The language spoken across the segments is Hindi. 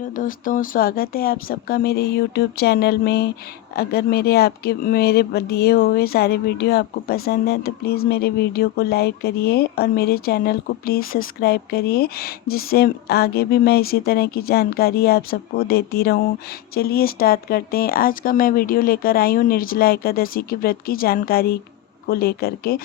हेलो दोस्तों, स्वागत है आप सबका मेरे यूट्यूब चैनल में। अगर मेरे दिए हुए सारे वीडियो आपको पसंद हैं तो प्लीज़ मेरे वीडियो को लाइक करिए और मेरे चैनल को प्लीज़ सब्सक्राइब करिए, जिससे आगे भी मैं इसी तरह की जानकारी आप सबको देती रहूं। चलिए स्टार्ट करते हैं। आज का मैं वीडियो लेकर आई हूँ निर्जला एकादशी के व्रत की जानकारी को लेकर के।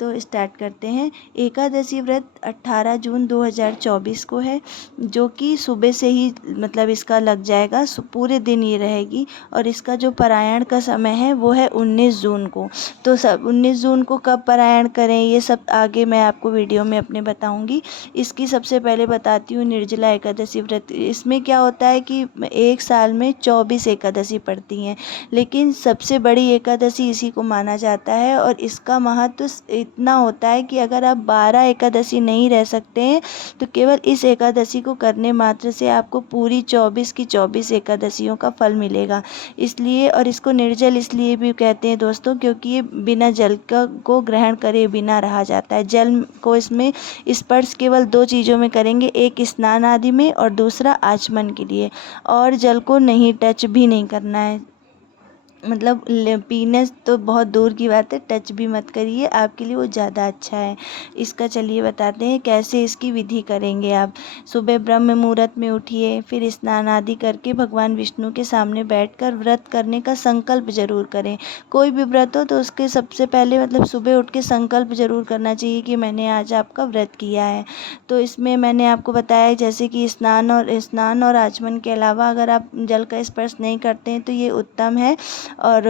तो स्टार्ट करते हैं। एकादशी व्रत 18 जून 2024 को है, जो कि सुबह से ही मतलब इसका लग जाएगा, पूरे दिन ये रहेगी। और इसका जो पारायण का समय है वो है 19 जून को। तो सब 19 जून को कब पारायण करें ये सब आगे मैं आपको वीडियो में अपने बताऊंगी। इसकी सबसे पहले बताती हूँ निर्जला एकादशी व्रत। इसमें क्या होता है कि एक साल में 24 एकादशी पड़ती हैं, लेकिन सबसे बड़ी एकादशी इसी को माना जाता है। और इसका महत्व इतना होता है कि अगर आप 12 एकादशी नहीं रह सकते हैं तो केवल इस एकादशी को करने मात्र से आपको पूरी 24 की 24 एकादशियों का फल मिलेगा। इसलिए, और इसको निर्जल इसलिए भी कहते हैं दोस्तों, क्योंकि ये बिना जल का को ग्रहण करे बिना रहा जाता है। जल को इसमें स्पर्श केवल दो चीज़ों में करेंगे, एक स्नान आदि में और दूसरा आचमन के लिए। और जल को नहीं टच भी नहीं करना है, मतलब पीने तो बहुत दूर की बात है, टच भी मत करिए, आपके लिए वो ज़्यादा अच्छा है। इसका चलिए बताते हैं कैसे इसकी विधि करेंगे आप। सुबह ब्रह्म मुहूर्त में उठिए, फिर स्नान आदि करके भगवान विष्णु के सामने बैठकर व्रत करने का संकल्प जरूर करें। कोई भी व्रत हो तो उसके सबसे पहले मतलब सुबह उठ के संकल्प जरूर करना चाहिए कि मैंने आज आपका व्रत किया है। तो इसमें मैंने आपको बताया जैसे कि स्नान और आचमन के अलावा अगर आप जल का स्पर्श नहीं करते हैं तो ये उत्तम है। और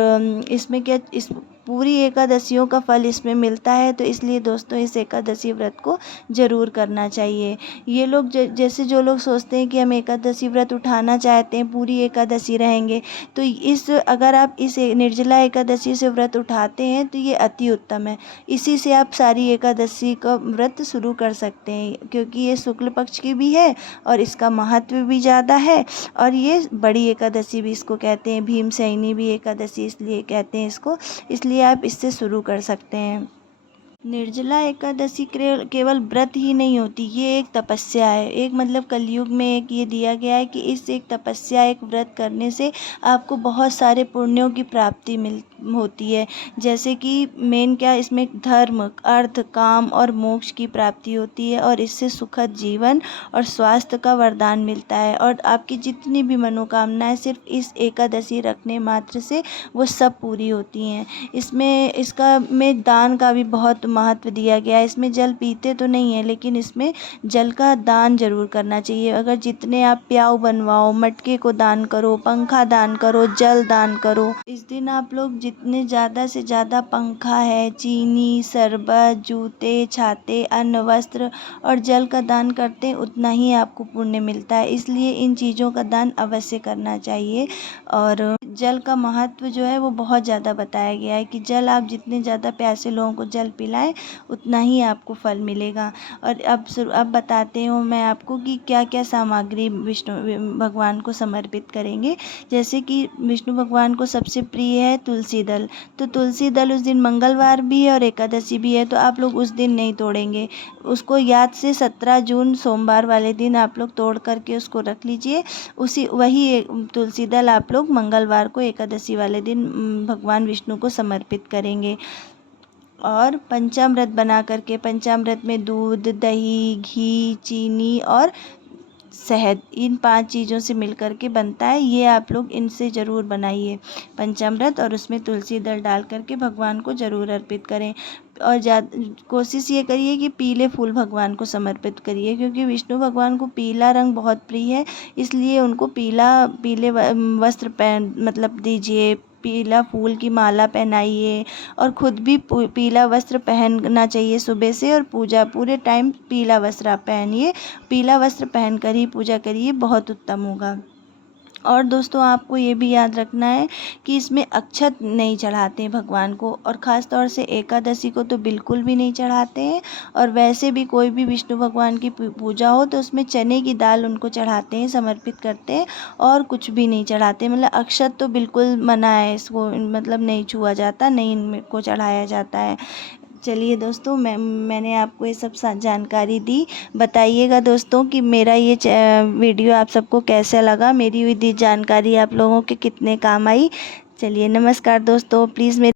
इसमें क्या, इस पूरी एकादशियों का फल इसमें मिलता है। तो इसलिए दोस्तों इस एकादशी व्रत को ज़रूर करना चाहिए। ये लोग जैसे जो लोग सोचते हैं कि हम एकादशी व्रत उठाना चाहते हैं, पूरी एकादशी रहेंगे, तो अगर आप इस निर्जला एकादशी से व्रत उठाते हैं तो ये अति उत्तम है। इसी से आप सारी एकादशी का व्रत शुरू कर सकते हैं, क्योंकि ये शुक्ल पक्ष की भी है और इसका महत्व भी ज़्यादा है। और ये बड़ी एकादशी भी इसको कहते हैं, भीमसेनी भी एकादशी इसलिए कहते हैं इसको, इसलिए आप इससे शुरू कर सकते हैं। निर्जला एकादशी केवल व्रत ही नहीं होती, ये एक तपस्या है। एक मतलब कलयुग में एक ये दिया गया है कि इस एक तपस्या, एक व्रत करने से आपको बहुत सारे पुण्यों की प्राप्ति होती है। जैसे कि मेन क्या, इसमें धर्म, अर्थ, काम और मोक्ष की प्राप्ति होती है। और इससे सुखद जीवन और स्वास्थ्य का वरदान मिलता है। और आपकी जितनी भी मनोकामनाएं सिर्फ इस एकादशी रखने मात्र से वो सब पूरी होती हैं। इसमें दान का भी बहुत महत्व दिया गया है। इसमें जल पीते तो नहीं है, लेकिन इसमें जल का दान जरूर करना चाहिए। अगर जितने आप प्याऊ बनवाओ, मटके को दान करो, पंखा दान करो, जल दान करो। इस दिन आप लोग जितने ज़्यादा से ज़्यादा पंखा है, चीनी, शरबत, जूते, छाते, अन्न, वस्त्र और जल का दान करते हैं उतना ही आपको पुण्य मिलता है। इसलिए इन चीज़ों का दान अवश्य करना चाहिए। और जल का महत्व जो है वो बहुत ज़्यादा बताया गया है कि जल आप जितने ज़्यादा प्यासे लोगों को जल पिलाएं उतना ही आपको फल मिलेगा। और अब बताते हूँ मैं आपको कि क्या क्या सामग्री विष्णु भगवान को समर्पित करेंगे। जैसे कि विष्णु भगवान को सबसे प्रिय है तुलसी दल। तो तुलसी दल उस दिन मंगलवार भी है और एकादशी भी है, तो आप लोग उस दिन नहीं तोड़ेंगे उसको। याद से 17 जून सोमवार वाले दिन आप लोग तोड़ करके उसको रख लीजिए। वही तुलसी दल आप लोग मंगलवार को एकादशी वाले दिन भगवान विष्णु को समर्पित करेंगे। और पंचामृत बना करके, पंचामृत में दूध, दही, घी, चीनी और शहद, इन 5 चीज़ों से मिलकर के बनता है। ये आप लोग इनसे ज़रूर बनाइए पंचामृत, और उसमें तुलसी दल डाल करके भगवान को ज़रूर अर्पित करें। और कोशिश ये करिए कि पीले फूल भगवान को समर्पित करिए, क्योंकि विष्णु भगवान को पीला रंग बहुत प्रिय है। इसलिए उनको पीले वस्त्र मतलब दीजिए, पीला फूल की माला पहनाइए। और खुद भी पीला वस्त्र पहनना चाहिए सुबह से, और पूजा पूरे टाइम पीला वस्त्र आप पहनिए। पीला वस्त्र पहन कर ही पूजा करिए, बहुत उत्तम होगा। और दोस्तों आपको ये भी याद रखना है कि इसमें अक्षत नहीं चढ़ाते हैं भगवान को, और ख़ास तौर से एकादशी को तो बिल्कुल भी नहीं चढ़ाते हैं। और वैसे भी कोई भी विष्णु भगवान की पूजा हो तो उसमें चने की दाल उनको चढ़ाते हैं, समर्पित करते हैं, और कुछ भी नहीं चढ़ाते। मतलब अक्षत तो बिल्कुल मना है, इसको मतलब नहीं छुआ जाता, नहीं इनको चढ़ाया जाता है। चलिए दोस्तों, मैंने आपको ये सब जानकारी दी। बताइएगा दोस्तों कि मेरा ये वीडियो आप सबको कैसा लगा, मेरी हुई दी जानकारी आप लोगों के कितने काम आई। चलिए नमस्कार दोस्तों, प्लीज़ मेरे